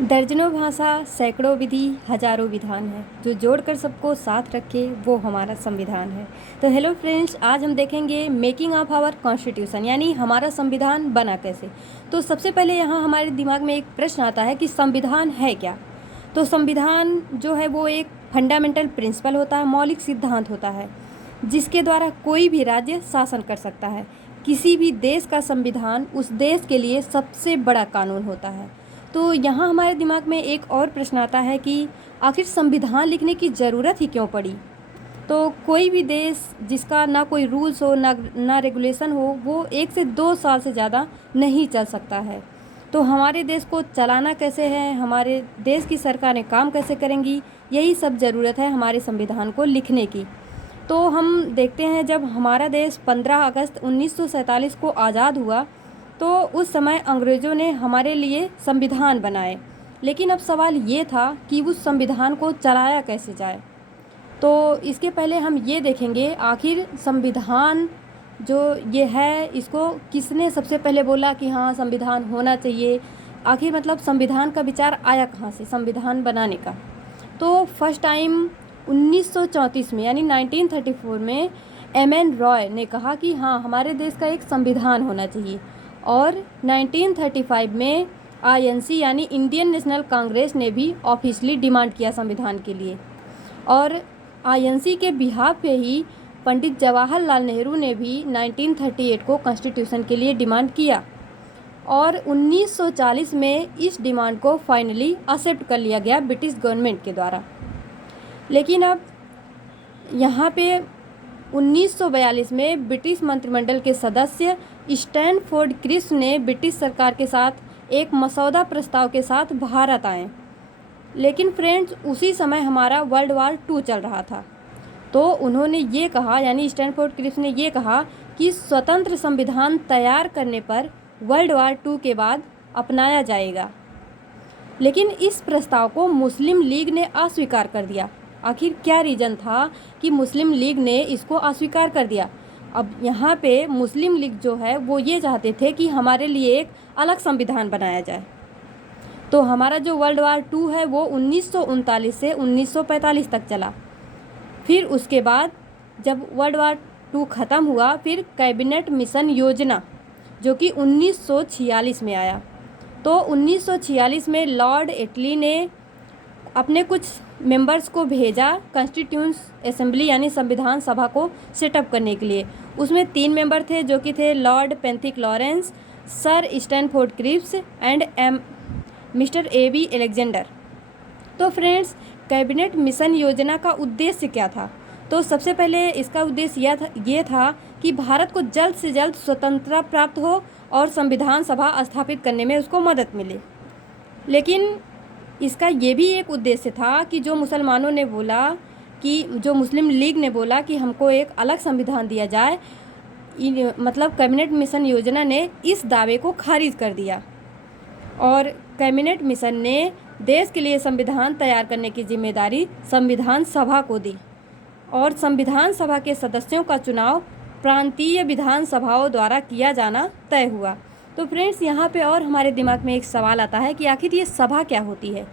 दर्जनों भाषा, सैकड़ों विधि, हजारों विधान है, जो जोड़कर सबको साथ रखे वो हमारा संविधान है। तो हेलो फ्रेंड्स, आज हम देखेंगे मेकिंग ऑफ आवर कॉन्स्टिट्यूशन, यानी हमारा संविधान बना कैसे। तो सबसे पहले यहाँ हमारे दिमाग में एक प्रश्न आता है कि संविधान है क्या। तो संविधान जो है वो एक फंडामेंटल प्रिंसिपल होता है, मौलिक सिद्धांत होता है, जिसके द्वारा कोई भी राज्य शासन कर सकता है। किसी भी देश का संविधान उस देश के लिए सबसे बड़ा कानून होता है। तो यहाँ हमारे दिमाग में एक और प्रश्न आता है कि आखिर संविधान लिखने की ज़रूरत ही क्यों पड़ी। तो कोई भी देश जिसका ना कोई रूल्स हो ना रेगुलेशन हो, वो 1 से 2 साल से ज़्यादा नहीं चल सकता है। तो हमारे देश को चलाना कैसे है, हमारे देश की सरकारें काम कैसे करेंगी, यही सब ज़रूरत है हमारे संविधान को लिखने की। तो हम देखते हैं, जब हमारा देश 15 अगस्त 1947 को आज़ाद हुआ तो उस समय अंग्रेज़ों ने हमारे लिए संविधान बनाए, लेकिन अब सवाल ये था कि उस संविधान को चलाया कैसे जाए। तो इसके पहले हम ये देखेंगे आखिर संविधान जो ये है, इसको किसने सबसे पहले बोला कि हाँ संविधान होना चाहिए। आखिर मतलब संविधान का विचार आया कहाँ से संविधान बनाने का। तो फर्स्ट टाइम 1934 में, यानी 1934 में एम.एन. रॉय ने कहा कि हाँ हमारे देश का एक संविधान होना चाहिए। और 1935 में आईएनसी यानी इंडियन नेशनल कांग्रेस ने भी ऑफिशियली डिमांड किया संविधान के लिए। और आईएनसी के बिहाफ पे ही पंडित जवाहरलाल नेहरू ने भी 1938 को कॉन्स्टिट्यूशन के लिए डिमांड किया। और 1940 में इस डिमांड को फाइनली एक्सेप्ट कर लिया गया ब्रिटिश गवर्नमेंट के द्वारा। लेकिन अब यहाँ पे 1942 में ब्रिटिश मंत्रिमंडल के सदस्य स्टैनफोर्ड क्रिप्स ने ब्रिटिश सरकार के साथ एक मसौदा प्रस्ताव के साथ भारत आए। लेकिन फ्रेंड्स, उसी समय हमारा वर्ल्ड वार 2 चल रहा था। तो उन्होंने ये कहा, यानी स्टैनफोर्ड क्रिप्स ने ये कहा कि स्वतंत्र संविधान तैयार करने पर वर्ल्ड वार 2 के बाद अपनाया जाएगा। लेकिन इस प्रस्ताव को मुस्लिम लीग ने अस्वीकार कर दिया। आखिर क्या रीज़न था कि मुस्लिम लीग ने इसको अस्वीकार कर दिया। अब यहाँ पे मुस्लिम लीग जो है वो ये चाहते थे कि हमारे लिए एक अलग संविधान बनाया जाए। तो हमारा जो वर्ल्ड वार 2 है वो 1939 से 1945 तक चला। फिर उसके बाद जब वर्ल्ड वार 2 ख़त्म हुआ, फिर कैबिनेट मिशन योजना जो कि 1946 में आया। तो 1946 में लॉर्ड एटली ने अपने कुछ मेंबर्स को भेजा कॉन्स्टिट्यूंट असेंबली यानी संविधान सभा को सेटअप करने के लिए। उसमें 3 मेंबर थे जो कि थे lord Pethick Lawrence, sir Stafford Cripps and mister A B. Alexander. तो फ्रेंड्स, कैबिनेट मिशन योजना का उद्देश्य क्या था। तो सबसे पहले इसका उद्देश्य ये था कि भारत को जल्द से जल्द स्वतंत्रता प्राप्त हो और संविधान सभा स्थापित करने में उसको मदद मिले। लेकिन इसका ये भी एक उद्देश्य था कि जो मुसलमानों ने बोला कि जो मुस्लिम लीग ने बोला कि हमको एक अलग संविधान दिया जाए, मतलब कैबिनेट मिशन योजना ने इस दावे को खारिज कर दिया। और कैबिनेट मिशन ने देश के लिए संविधान तैयार करने की जिम्मेदारी संविधान सभा को दी। और संविधान सभा के सदस्यों का चुनाव प्रांतीय विधान सभाओं द्वारा किया जाना तय हुआ। तो फ्रेंड्स, यहाँ पे और हमारे दिमाग में एक सवाल आता है कि आखिर ये सभा क्या होती है।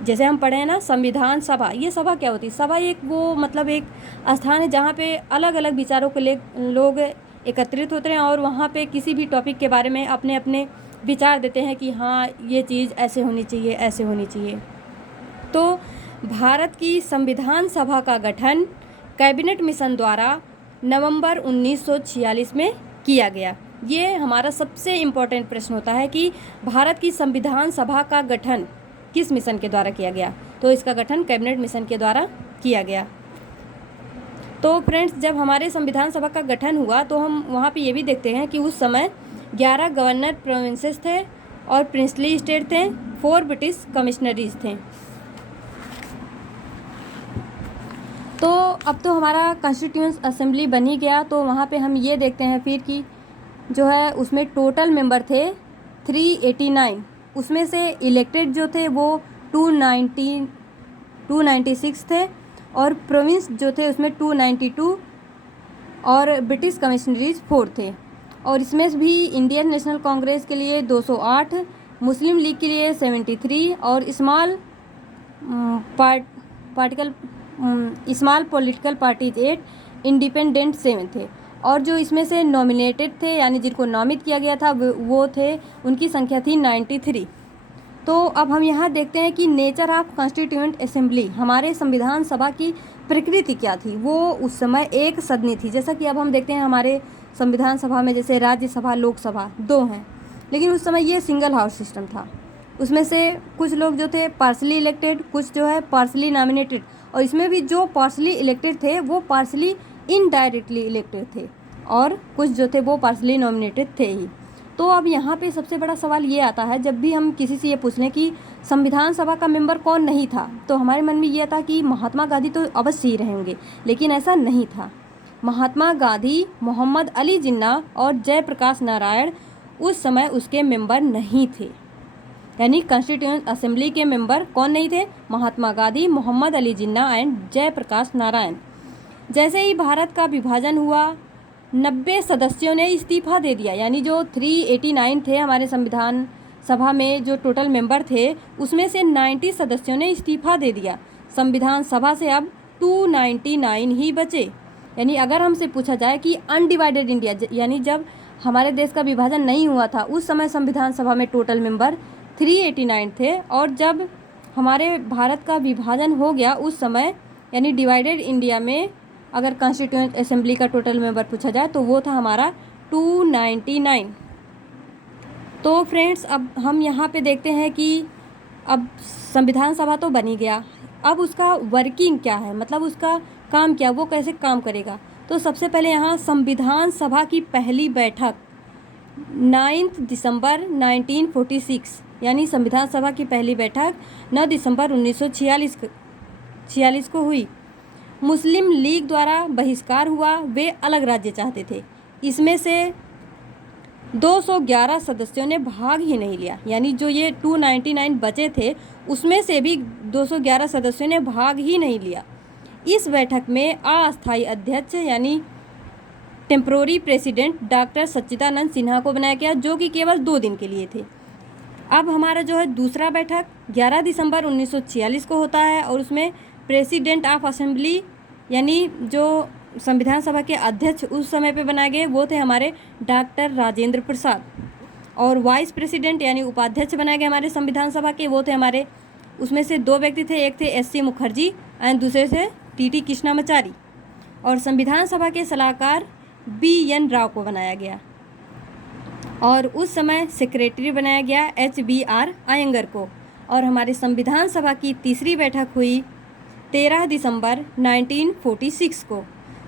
जैसे हम पढ़े हैं ना संविधान सभा, ये सभा क्या होती है। सभा एक वो मतलब एक स्थान है जहाँ पे अलग अलग विचारों के लिए लोग एकत्रित होते हैं और वहाँ पे किसी भी टॉपिक के बारे में अपने अपने विचार देते हैं कि हाँ ये चीज़ ऐसे होनी चाहिए, ऐसे होनी चाहिए। तो भारत की संविधान सभा का गठन कैबिनेट मिशन द्वारा नवंबर 1946 में किया गया। ये हमारा सबसे इम्पोर्टेंट प्रश्न होता है कि भारत की संविधान सभा का गठन किस मिशन के द्वारा किया गया। तो इसका गठन कैबिनेट मिशन के द्वारा किया गया। तो फ्रेंड्स, जब हमारे संविधान सभा का गठन हुआ तो हम वहाँ पे ये भी देखते हैं कि उस समय 11 गवर्नर प्रोविंसेस थे और प्रिंसली स्टेट थे, 4 ब्रिटिश कमिश्नरीज थे। तो अब तो हमारा कॉन्स्टिट्यूंट असेंबली बन ही गया। तो वहाँ पे हम ये देखते हैं फिर कि जो है उसमें टोटल मेंबर थे 389। उसमें से इलेक्टेड जो थे वो 296 थे और प्रोविंस जो थे उसमें 292 और ब्रिटिश कमिश्नरीज 4 थे। और इसमें भी इंडियन नेशनल कांग्रेस के लिए 208, मुस्लिम लीग के लिए 73 और स्मॉल पॉलिटिकल पार्टीज 8, इंडिपेंडेंट 7 थे। और जो इसमें से नॉमिनेटेड थे यानी जिनको नामित किया गया था वो थे, उनकी संख्या थी 93। तो अब हम यहाँ देखते हैं कि नेचर ऑफ कॉन्स्टिट्यूएंट असेंबली, हमारे संविधान सभा की प्रकृति क्या थी। वो उस समय एक सदनी थी। जैसा कि अब हम देखते हैं हमारे संविधान सभा में जैसे राज्यसभा लोकसभा 2 हैं, लेकिन उस समय ये सिंगल हाउस सिस्टम था। उसमें से कुछ लोग जो थे पार्शली इलेक्टेड, कुछ जो है पार्शली नॉमिनेटेड, और इसमें भी जो पार्शली इलेक्टेड थे वो पार्शली इनडायरेक्टली इलेक्टेड थे, और कुछ जो थे वो पार्शली नॉमिनेटेड थे ही। तो अब यहाँ पे सबसे बड़ा सवाल ये आता है, जब भी हम किसी से ये पूछ लें कि संविधान सभा का मेंबर कौन नहीं था, तो हमारे मन में ये था कि महात्मा गांधी तो अवश्य ही रहेंगे, लेकिन ऐसा नहीं था। महात्मा गांधी, मोहम्मद अली जिन्ना और जयप्रकाश नारायण उस समय उसके मेंबर नहीं थे। यानी कॉन्स्टिट्यूएंट असेंबली के मेंबर कौन नहीं थे? महात्मा गांधी, मोहम्मद अली जिन्ना एंड जयप्रकाश नारायण। जैसे ही भारत का विभाजन हुआ, 90 सदस्यों ने इस्तीफा दे दिया। यानी जो 389 थे हमारे संविधान सभा में जो टोटल मेंबर थे, उसमें से 90 सदस्यों ने इस्तीफा दे दिया। संविधान सभा से अब 299 ही बचे। यानी अगर हमसे पूछा जाए कि अनडिवाइडेड इंडिया, यानी जब हमारे देश का विभाजन नहीं हुआ था उस समय संविधान सभा में टोटल मेंबर 389 थे, और जब हमारे भारत का विभाजन हो गया उस समय यानी डिवाइडेड इंडिया में अगर कॉन्स्टिट्यूएंट असेंबली का टोटल मेंबर पूछा जाए तो वो था हमारा 299। तो फ्रेंड्स, अब हम यहाँ पे देखते हैं कि अब संविधान सभा तो बनी गया, अब उसका वर्किंग क्या है, मतलब उसका काम क्या, वो कैसे काम करेगा। तो सबसे पहले यहाँ संविधान सभा की पहली बैठक 9 दिसंबर 1946, यानी संविधान सभा की पहली बैठक 9 दिसंबर 1946 को हुई। मुस्लिम लीग द्वारा बहिष्कार हुआ, वे अलग राज्य चाहते थे। इसमें से 211 सदस्यों ने भाग ही नहीं लिया। यानी जो ये 299 बचे थे उसमें से भी 211 सदस्यों ने भाग ही नहीं लिया। इस बैठक में अस्थायी अध्यक्ष यानी टेम्पोररी प्रेसिडेंट डॉक्टर सच्चिदानंद सिन्हा को बनाया गया, जो कि केवल 2 दिन के लिए थे। अब हमारा जो है दूसरा बैठक 11 दिसंबर 1946 को होता है, और उसमें प्रेसिडेंट ऑफ असेंबली यानी जो संविधान सभा के अध्यक्ष उस समय पे बनाए गए वो थे हमारे डॉक्टर राजेंद्र प्रसाद, और वाइस प्रेसिडेंट यानी उपाध्यक्ष बनाए गए हमारे संविधान सभा के वो थे हमारे, उसमें से 2 व्यक्ति थे, एक थे एस.सी. मुखर्जी एंड दूसरे थे टी.टी. कृष्णामाचारी, और संविधान सभा के सलाहकार बी.एन. राव को बनाया गया, और उस समय सेक्रेटरी बनाया गया H.B.R. अयंगर को। और हमारे संविधान सभा की तीसरी बैठक हुई 13 दिसंबर 1946 को।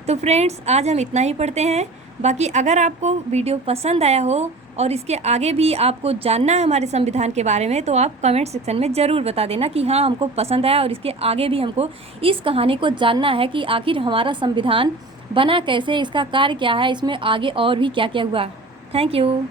तो फ्रेंड्स, आज हम इतना ही पढ़ते हैं। बाकी अगर आपको वीडियो पसंद आया हो और इसके आगे भी आपको जानना है हमारे संविधान के बारे में, तो आप कमेंट सेक्शन में ज़रूर बता देना कि हाँ हमको पसंद आया, और इसके आगे भी हमको इस कहानी को जानना है कि आखिर हमारा संविधान बना कैसे, इसका कार्य क्या है, इसमें आगे और भी क्या क्या हुआ। Thank you.